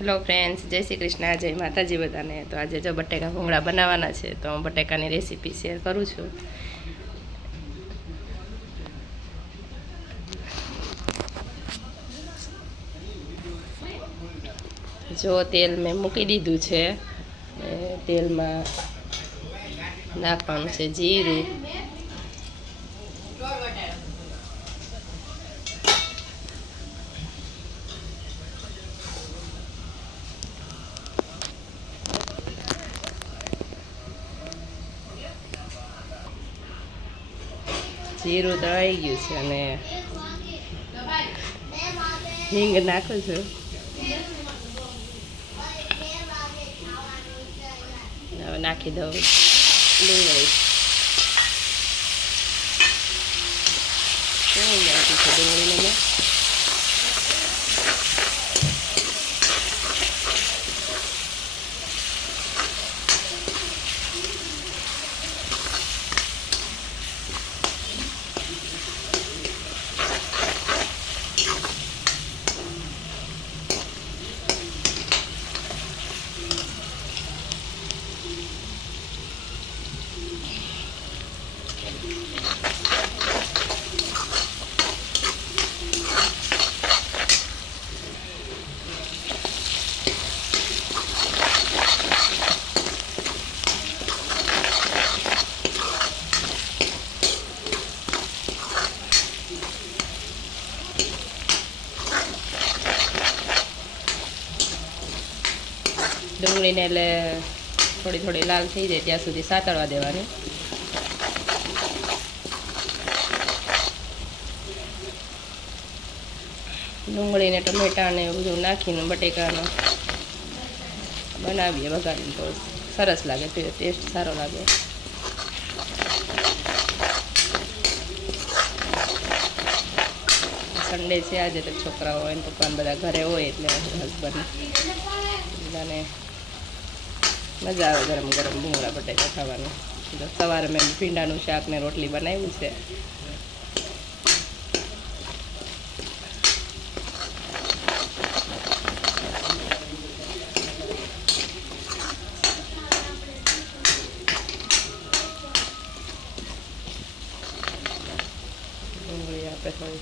Hello friends જય શ્રી કૃષ્ણ. જય માતાજી બધાને. તો આજે જો બટેકા ભૂંગળા બનાવવાના છે, તો હું બટેકાની રેસીપી શેર કરું છું. જો તેલ મેં મૂકી દીધું છે તેલમાં નાખવાનું છે જીરું. જીરું દળાઈ ગયું છે અને હિંગ નાખું છું. હવે નાખી દઉં. ડુંગળી કેવું નાખી છે ડુંગળીને મેં ડુંગળીને એટલે થોડી થોડી લાલ થઈ જાય ત્યાં સુધી સાતળવા દેવાની. ડુંગળીને ટમેટાને એવું બધું નાખીને બટેકાનો બનાવીએ વઘારીને તો સરસ લાગે ટેસ્ટ સારો લાગે. સન્ડે છે આજે તો છોકરાઓ હોય ને પપ્પાને બધા ઘરે હોય એટલે હસબન્ડ બધાને મજા આવે ગરમ ગરમ ભૂંગળા બટેકા ખાવાનું. સવારે મેં ભીંડાનું શાક ને રોટલી બનાવ્યું છે. આપણે થોડી.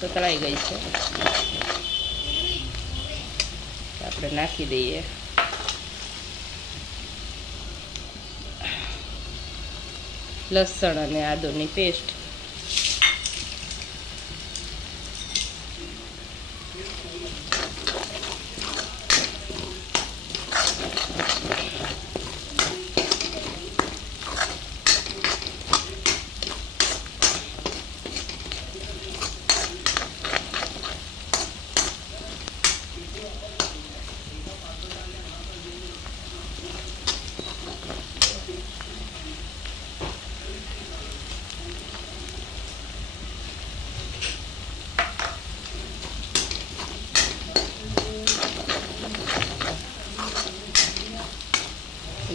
સતળાઈ ગઈ છે. આપણે નાખી દઈએ. લસણ અને આદુની પેસ્ટ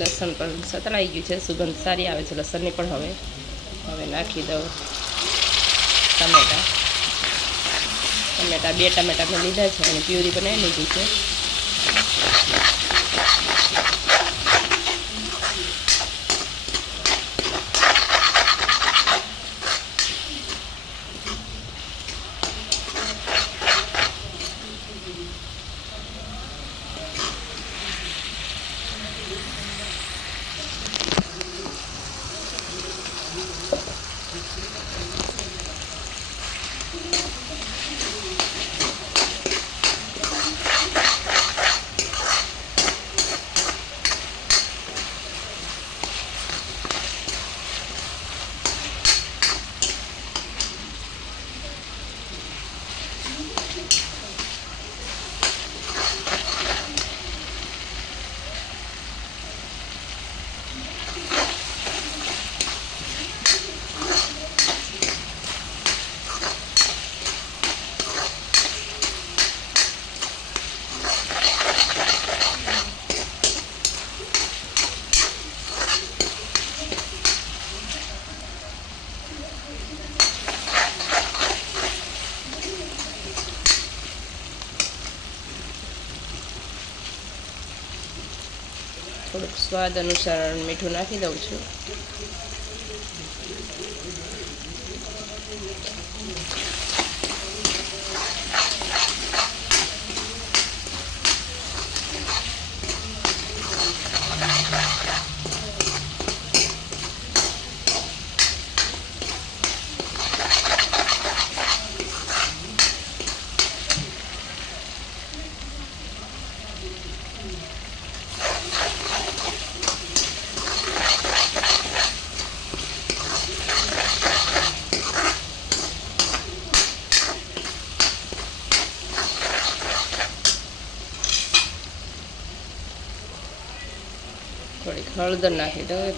લસણ પણ સતળાઈ ગયું છે. સુગંધ સારી આવે છે. લસણની પણ હવે હવે નાખી દઉં. ટમેટા. ટમેટા બે ટમેટા મેં લીધા છે અને પ્યુરી બનાવી લીધી છે. થોડુંક સ્વાદ અનુસાર મીઠું નાખી દઉં છું. હળદર નાખી દઉં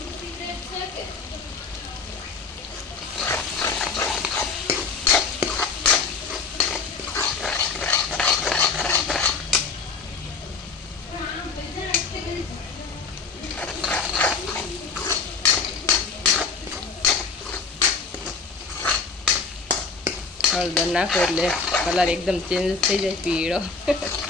હળદર નાખો એટલે કલર એકદમ ચેન્જ થઈ જાય પીળો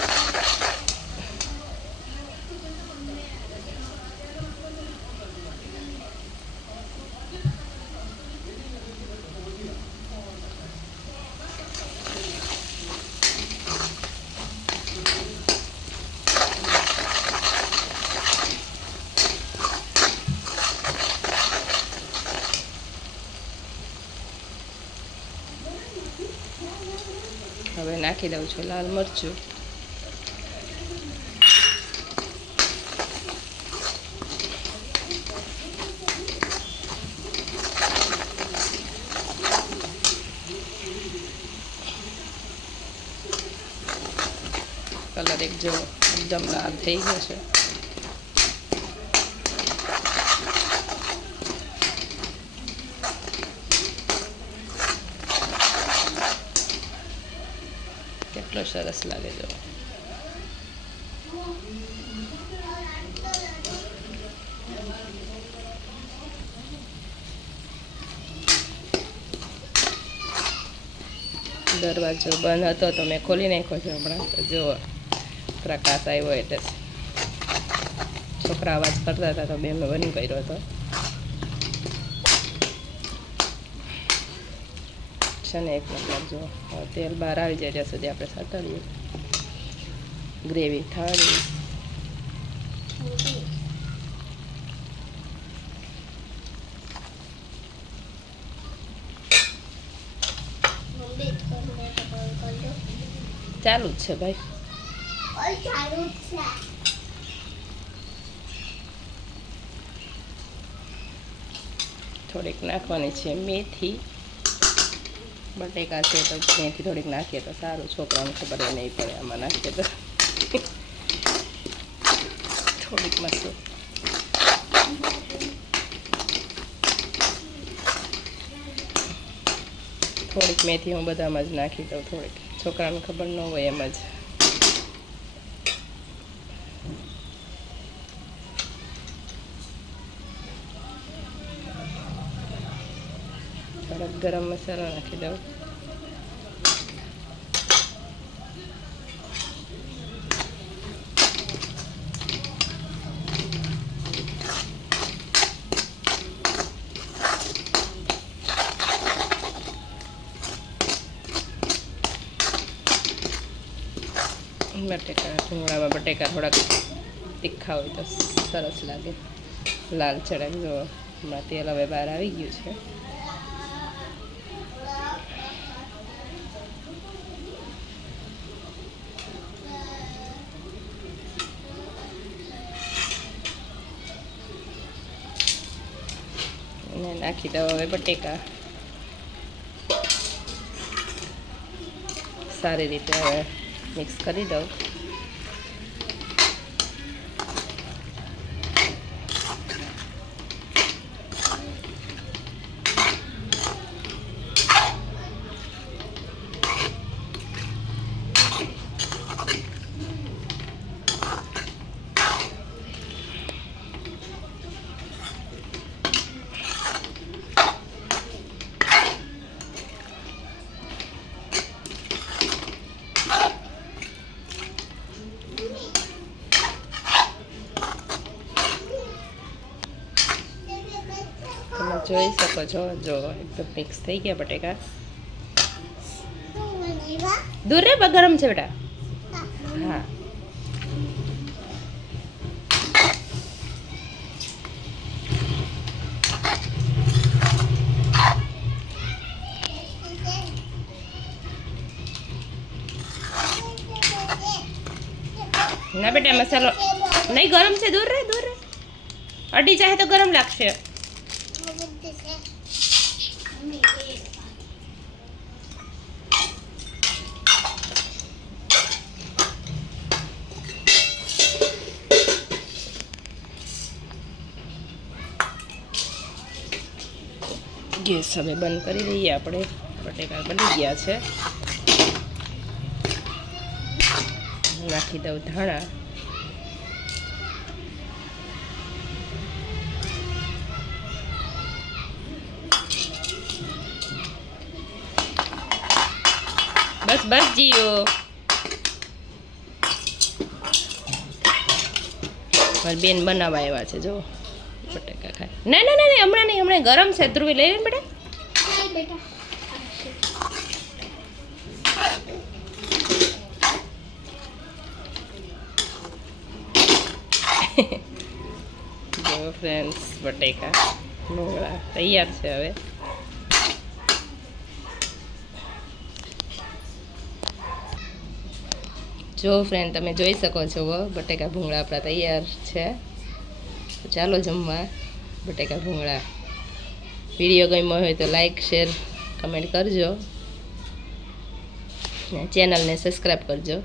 હવે નાખી દઉં છું લાલ મરચું. કલર એક જેવો એકદમ લાલ થઈ ગયો છે. કેટલો સરસ લાગે જો દરવાજો બંધ હતો તો મેં ખોલી નાખ્યો છે હમણાં. જો પ્રકાશ આવ્યો એટલે છોકરા અવાજ કરતા હતા તો બે મેં બની કર્યો હતો. છે ને એક મતલબ જો તેલ બહાર આવી જાય ત્યાં સુધી આપણે સાતળીએ. ગ્રેવી કરજો ચાલુ જ છે ભાઈ. થોડીક નાખવાની છે મેથી. બટેકા છે તો મેથી થોડીક નાખીએ તો સારું. છોકરાઓને ખબર હોય નહીં પડે આમાં નાખીએ તો. થોડીક મસ્ત. થોડીક મેથી હું બધામાં જ નાખી દઉં, થોડીક. છોકરાને ખબર ન હોય એમ જ થોડોક ગરમ મસાલો નાખી દઉં બટેકા ભૂંગળામાં બટેકા થોડાક તીખા હોય તો સરસ લાગે લાલ ચડક જો હમણાં તેલ હવે બહાર આવી ગયું છે અને નાખી દઉં હવે બટેકા. સારી રીતે હવે મિક્સ કરી દઉં. જોઈ શકો છો જો એકદમ મિક્સ થઈ ગયા બટેકા શું બનાવ્યા દૂર રે બ- ગરમ છે બેટા હા ના બેટા મસાલો નહીં ગરમ છે દૂર રે દૂર રે અડી જાય તો ગરમ લાગશે ગેસ હવે બંધ કરી દઈએ. આપણે બટેકા બની ગયા છે. નાખી દઉં ધાણા. બસ બસ, જીઓ. બેન બનાવવા આવ્યા છે જો બટેકા ખાય. ના ના ના હમણાં નહીં, હમણાં ગરમ છે. ધ્રુવી લઈ લે બેટા. જો ફ્રેન્ડ્સ બટેકા. મોગળા તૈયાર છે હવે. જો ફ્રેન્ડ તમે જોઈ શકો છો બટેકા ભૂંગળા આપણા તૈયાર છે. તો ચાલો જમવા. બટેકા ભૂંગળા. વીડિયો ગમ્યો હોય તો લાઈક શેર કમેન્ટ કરજો. ચેનલને સબસ્ક્રાઈબ કરજો.